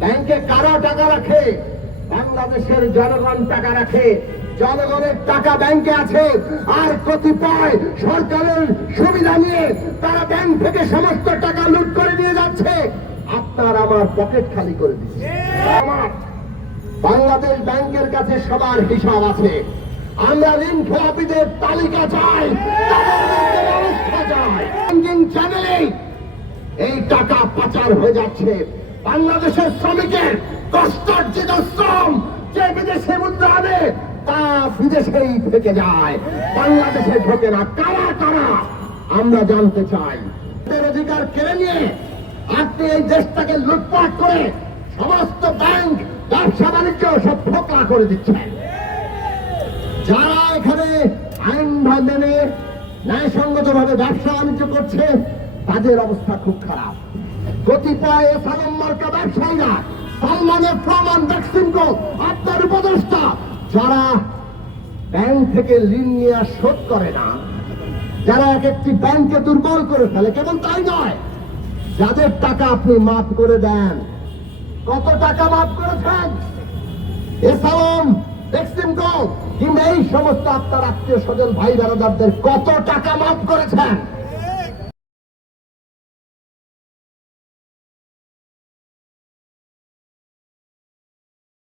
ব্যাংকে কারা টাকা রাখে? বাংলাদেশের জনগণ টাকা রাখে। জনগণের টাকা ব্যাংকে আছে, আর কতিপয় সরকারের সুবিধা নিয়ে তারা ব্যাংক থেকে সমস্ত টাকা লুট করে নিয়ে যাচ্ছে, আপনার আমার পকেট খালি করে দিচ্ছে। বাংলাদেশ ব্যাংকের কাছে সবার হিসাব আছে। আমরা ঋণ খেলাপিদের তালিকা চাই, ব্যবস্থা চাই। ব্যাংকিং চ্যানেলে এই টাকা পাচার হয়ে যাচ্ছে। বাংলাদেশের শ্রমিকের কষ্টার্জিত শ্রম যে বিদেশে মুদ্রা আনে তা বিদেশেই থেকে যায়, বাংলাদেশে ঢোকে না। কারা কারা আমরা জানতে চাই। অধিকার কেড়ে নিয়ে আপনি এই দেশটাকে লুটপাট করে সমস্ত ব্যাংক, ব্যবসা বাণিজ্য সব ফোকলা করে দিচ্ছেন। যারা এখানে আইন মেনে ন্যায়সঙ্গত ভাবে ব্যবসা বাণিজ্য করছে তাদের অবস্থা খুব খারাপ। কতিপয় সালমান মার্কা ব্যবসায়ীরা, সালমানের প্রমাণ ভ্যাকসিনকো আপনার উপদেষ্টা, যারা ব্যাংক থেকে ঋণ নিয়ে শোধ করে না, যারা এক একটি ব্যাংকে দুর্বল করে ফেলে, কেবল তাই নয়, যাদের টাকা আপনি মাফ করে দেন। কত টাকা মাফ করেছেন? এসালাম, ভ্যাকসিনকো কিংবা এই সমস্ত আপনার আত্মীয় স্বজন ভাই বেড়াদারদের কত টাকা মাফ করে